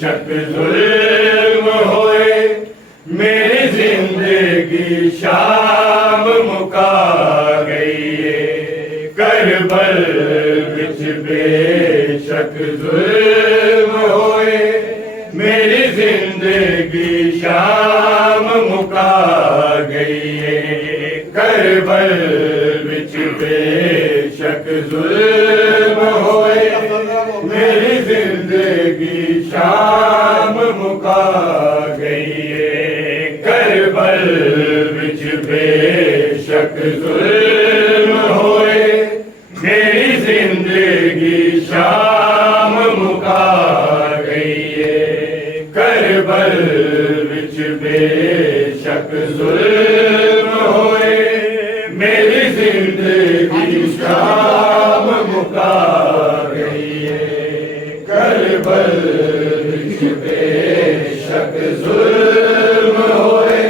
बेशक जुल्म होए मेरी जिंदगी शाम मुका गई है। करबल विच बेशक जुल्म होए मेरी जिंदगी शाम मुका गई है। करबल विच बेशक जुल्म होए मेरी जिंदगी शाम मुका गई है। करबल विच बेशक जुल्म होए मेरी जिंदगी शाम मुका गई है। करबल विच बेशक जुल्म होए मेरी जिंदगी शाम मुका गई है। करबल विच बेशक जुल्म होए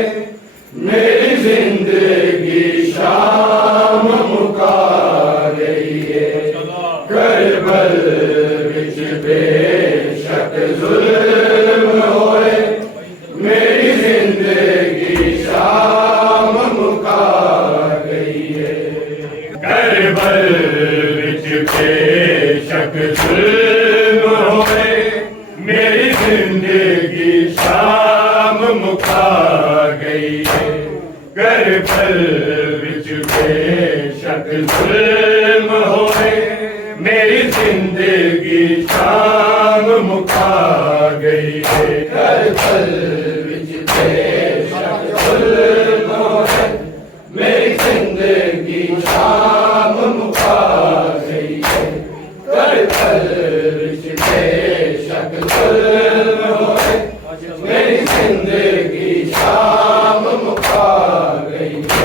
मेरी जिंदगी शाम मुका गई है। करबल विच बेशक जुल्म होए मेरी जिंदगी शाम मुका गई है। करबल विच बेशक जुल्म होए मेरी जिंदगी शाम मुका गई है। करबल विच बेशक जुल्म होए मेरी जिंदगी शाम मुका गई है। करबल विच बेशक जुल्म होए मेरी जिंदगी शाम मुका गई है। करबल विच बेशक जुल्म होए मेरी जिंदगी शाम मुका गई है।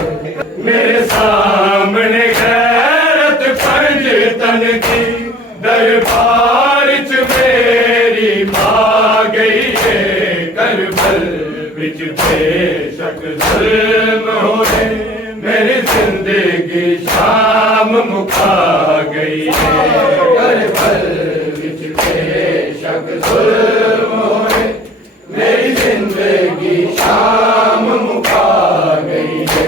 मेरे सामने गैरत पंज तन की दरबार च मेरी मां गई है। करबल विच बेशक जुल्म होए मेरी जिंदगी शाम मुका गई है। करबल विच बेशक जुल्म होए मेरी जिंदगी शाम मुका गई है।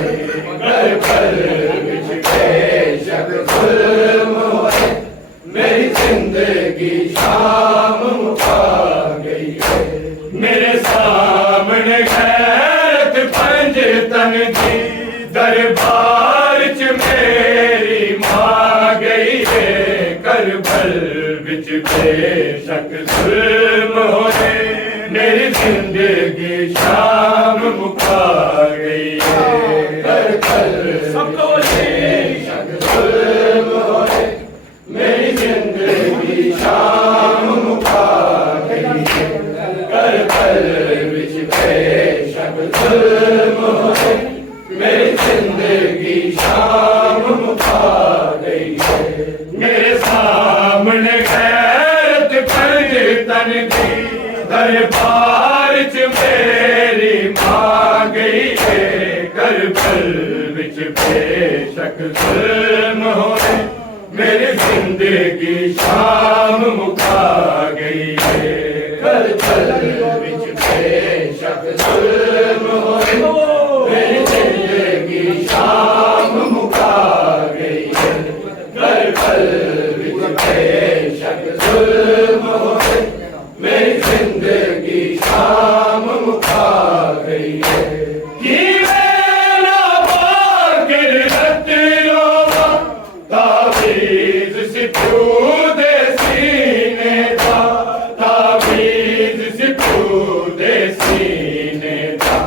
करबल विच बेशक जुल्म होए मेरी जिंदगी शाम मुका गई है। मेरे सामने गैरत पंज तन की दरबार च मेरी मां गई है। करबल विच बेशक जुल्म होए मेरी जिंदगी शाम मुका गई है। करबल बेशक जुल्म होए मेरी जिंदगी शाम मुका गई है। करबल विच बेशक जुल्म होए मेरी जिंदगी शाम मुका गई है। मेरे सामने गैरत पंज तन की दरबार च मेरी मां गई है। करबल विच बेशक जुल्म होए मेरी जिंदगी शाम मुका गई है। करबल विच बेशक जुल्म होए मेरी जिंदगी शाम मुका गई है। करबल विच बेशक जुल्म होए मेरी जिंदगी शाम मुका गई है। कि मेरा बागिर रत रोवा तावीज़ सिद्धू दे सीने दा। तावीज़ सिद्धू दे सीने दा।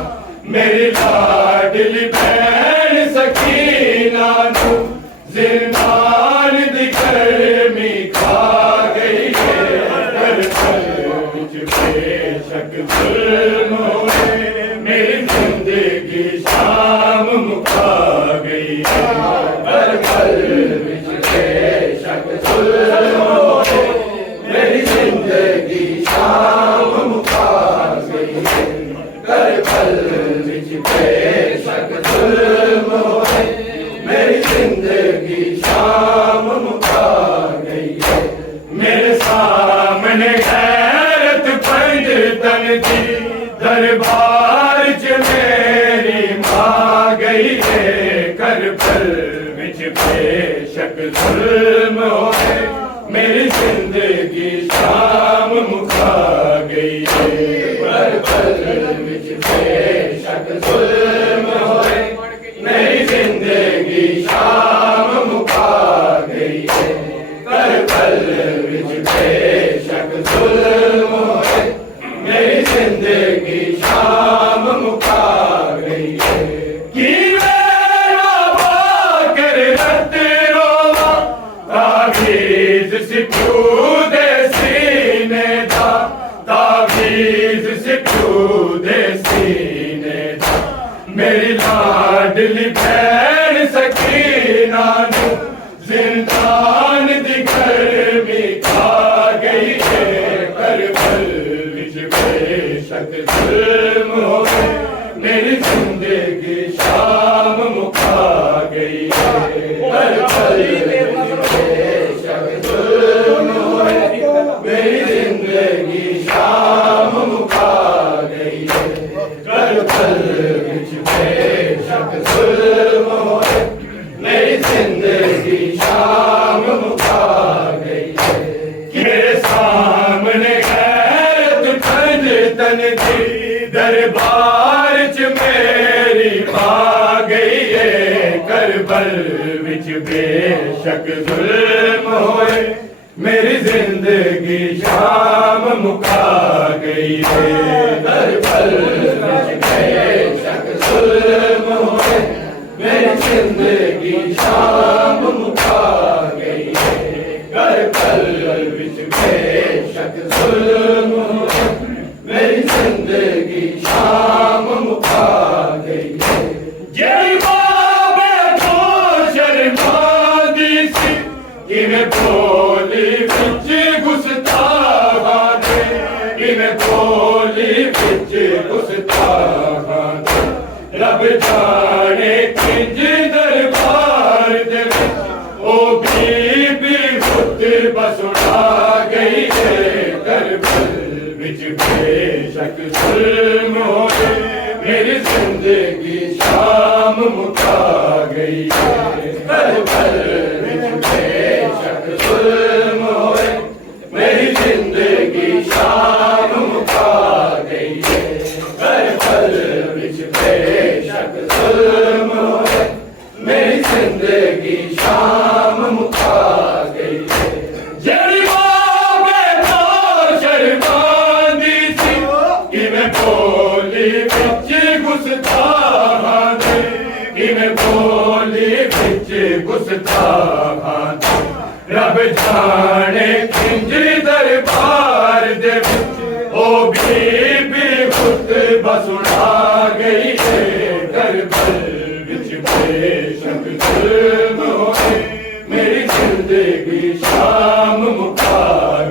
मेरी लाडली भैन सकीना नू जिंदान दी गर्मी खा गई है। करबल विच बेशक जुल्म होए मेरी जिंदगी शाम मुका गई है। करबल विच बेशक जुल्म होए मेरी जिंदगी शाम मुका गई है। करबल विच बेशक जुल्म होए मेरी जिंदगी शाम मुका गई है। मेरे सामने गैरत पंज दी दरबार च मेरी मां गई है करबल विच बेशक जुल्म होए मेरी जिंदगी शाम मुका गई है करबल विच बेशक जुल्म होए मेरी जिंदगी शाम मुका गई है करबल विच बेशक जुल्म होए मेरी जिंदगी शाम मुका गई है कि मेरा बाकर रत रोवा तावीज़ सिक्यों दे सीने दा तावीज़ सिक्यों दे सीने दा मेरी लाडली भैन सकीना नू जिंदान दी गर्मी खा गई है करबल विच बेशक जुल्म होए मेरी जिंदगी शाम मुका गई है करबल विच बेशक जुल्म होए मेरी जिंदगी शाम मुका गई है करबल विच बेशक जुल्म होए मेरी जिंदगी शाम मुका गई है मेरे सामने गैरत खंज तन दी दरबार च मेरी मां गई है करबल विच बेशक जुल्म होए मेरी जिंदगी शाम मुका गई है करबल विच बेशक जुल्म होए मेरी जिंदगी शाम मुका गई है करबल विच बेशक जुल्म होए मेरी जिंदगी शाम मुका गई है जेड़ी बाबे तो शर्मा दी सी किवें बोली विच गुस्ताखा दे किवें बोली विच गुस्ताखा दे रब जाने किंज दरबार दे विच ओ बीबी खुद बसुड़ा गई है करबल विच बेशक जुल्म होए मेरी जिंदगी शाम मुका गई है करबल विच बेशक जुल्म होए मेरी जिंदगी शाम मुका गई है करबल विच बेशक जुल्म होए मेरी जिंदगी शाम मुका गई है जेड़ी बाबे तो शर्मांदी सी किवें बोली विच गुस्ताखा दे किवें बोली विच गुस्ताखा दे रब जाने किंज दरबार दे विच ओ बीबी खुद बसुड़ा गई है करबल विच बेशक जुल्म होए मेरी जिंदगी शाम मुका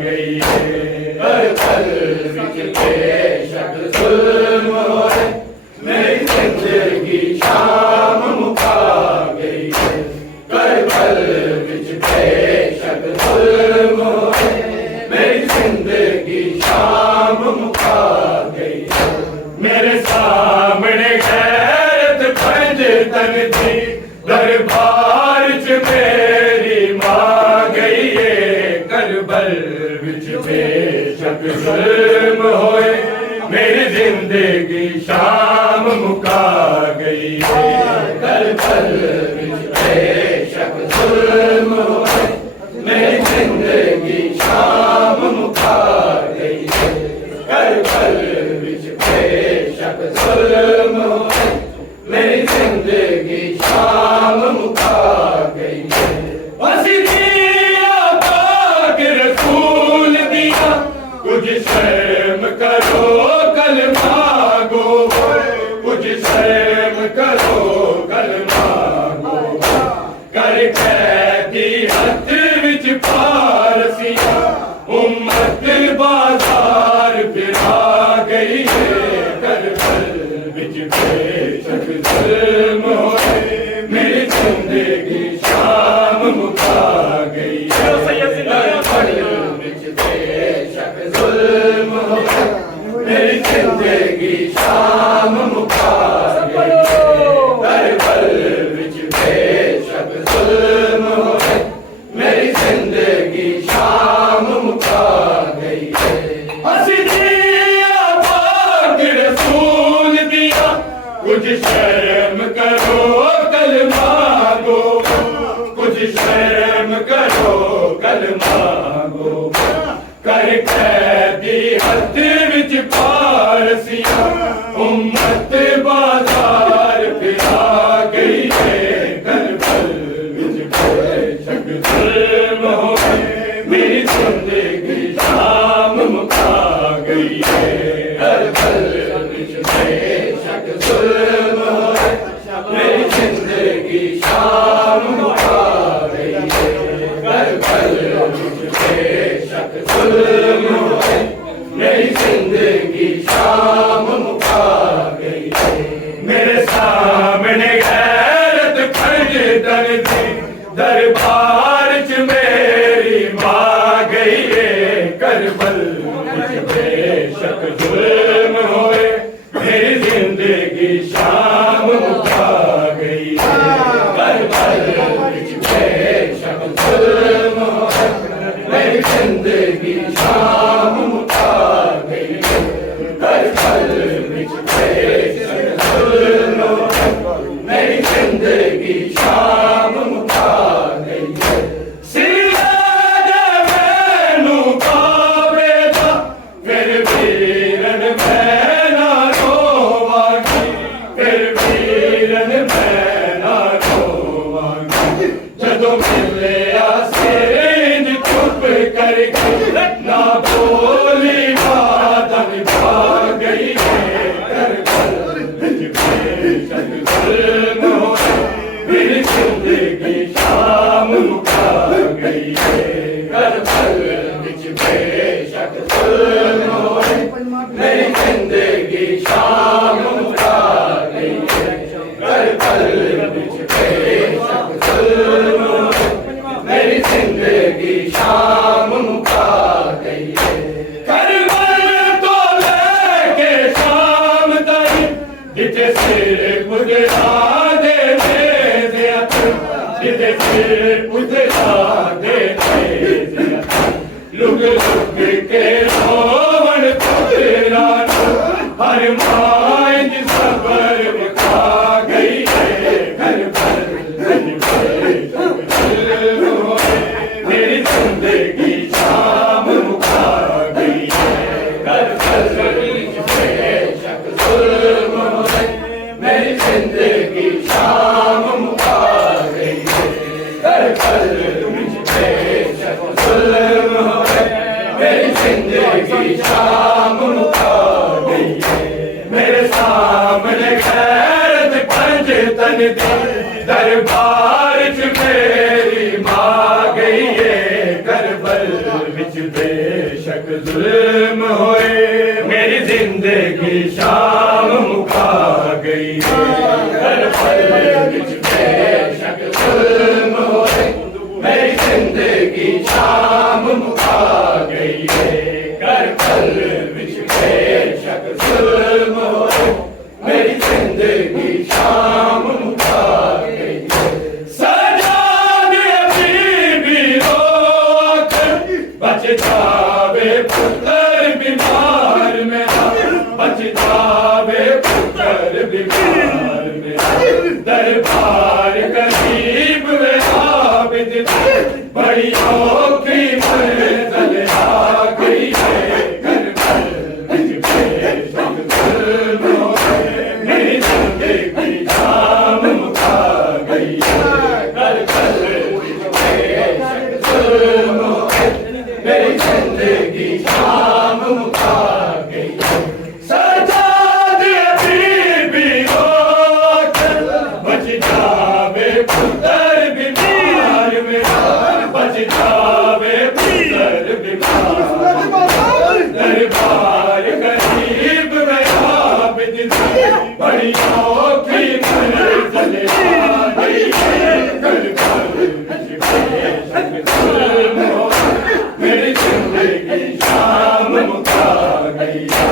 गई है करबल विच बेशक जुल्म होए मेरी जिंदगी शाम मुका गई है करबल विच बेशक जुल्म होए मेरी जिंदगी शाम मुका गई है मेरे सामने गैरत खंज तन दी दरबार च मेरी मां गई है करबल विच बेशक जुल्म होए मेरी जिंदगी शाम मुका गई है करबल विच बेशक जुल्म होए मेरी जिंदगी शाम मुका गई है करबल विच बेशक जुल्म होए मेरी जिंदगी शाम मुका गई है असी दिया पाक रसूल दिया कुछ शर्म करो कलमा गो कुछ शर्म करो कलमा गो कर कैदी हथ विच फारसिया उम्मत बाजार फिरा गई है करबल विच बेशक जुल्म होए मेरी जिंदगी शाम मुका गई है करबल विच बेशक जुल्म होए मेरी कुछ शर्म करो कल मांगो, कुछ शर्म करो कल मांगो। कर कैदी हथ विच पारसिया, उम्मत बाजार फिरा गई है। करबल विच बेशक जुल्म होए, मेरी जिंदगी शाम मुका गई है। करबल विच बेशक जुल्म होए, मेरी जिंदगी शाम मुका गई है। करबल विच बेशक जुल्म होए, मेरी जिंदगी शाम मुका गई है। मेरे सामने गैरत फर्ज दर्दी, दरबार च मेरी मां गई है। करबल विच बेशक जुल्म होए, मेरी जिंदगी शाम मुका गई है। करबल विच बेशक जुल्म होए, मेरी जिंदगी शाम मुका गई है। करबल विच बेशक जुल्म होए, मेरी जिंदगी शाम मुका गई है। सिला दे मैनू काबे दा, फिर वीरन मैं ना रोवांगी, फिर वीरन मैं ना रोवांगी। जदों मिलिया सिर चुप करके, ना बोली वादा निभा गई है। करबल विच बेशक जुल्म होए, मेरी जिंदगी शाम मुका गई है। करबल विच बेशक जुल्म होए, मेरी जिंदगी शाम मुका गई है। करबल विच बेशक जुल्म होए, मेरी जिंदगी शाम मुका गई है। करबल तो लेके शाम तई, जिथे सिर पुजरा दे ज़ियत, जिथे सिर पुजरा दे ज़ियत। लुग लुग के रोवन पुत्रा नू, हर मां इंज सबर विखा गई है। करबल विच बेशक जुल्म होए, मेरी जिंदगी शाम मुका गई है। करबल विच बेशक जुल्म होए, मेरी जिंदगी शाम मुका गई है। करबल विच बेशक जुल्म होए, मेरी जिंदगी शाम मुका गई है। मेरे सामने गैरत पंज तन दी, दरबार च मेरी मां गई है। करबल विच बेशक जुल्म होए, मेरी जिंदगी शाम मुका गई है। करबल विच बेशक जुल्म होए, मेरी जिंदगी शाम मुका गई है। करबल विच बेशक जुल्म होए, मेरी जिंदगी शाम मुका गई है। सजाद बीबी रोकर बच जावे पुत्र बीमार मेरा, बच जावे पुत्र बीमार मेरा। दरबार करीब वे आबिद, बड़ी औखी मंज़िल आ गई है। करबल विच बेशक जुल्म होए, मेरी जिंदगी शाम मुका गई है। करबल विच बेशक जुल्म होए, मेरी जिंदगी शाम मुका गई है। सजाद बीबी रोकर बच जावे पुत्र बीमार मेरा, बच जावे पुत्र बीमार। दरबार करीब में आबिद, बड़ी औखी मंज़िल आ गई है। करबल विच बेशक जुल्म होए, मेरी जिंदगी शाम मुका गई है।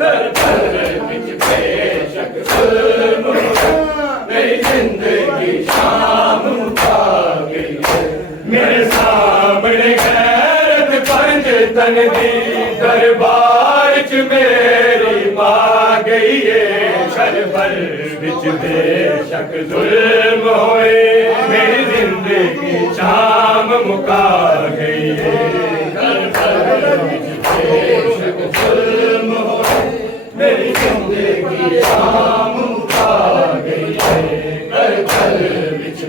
करबल विच बेशक जुल्म होए, मेरी जिंदगी शाम मुका गई है। मेरे सामने गैरत पंज तन दी, दरबार च मेरी मां गई है। कर पल विच बेशक जुल्म होए मेरी जिंदगी शाम मुका गई है कर पल विच बेशक जुल्म होए मेरी जिंदगी शाम मुका गई है कर पल विच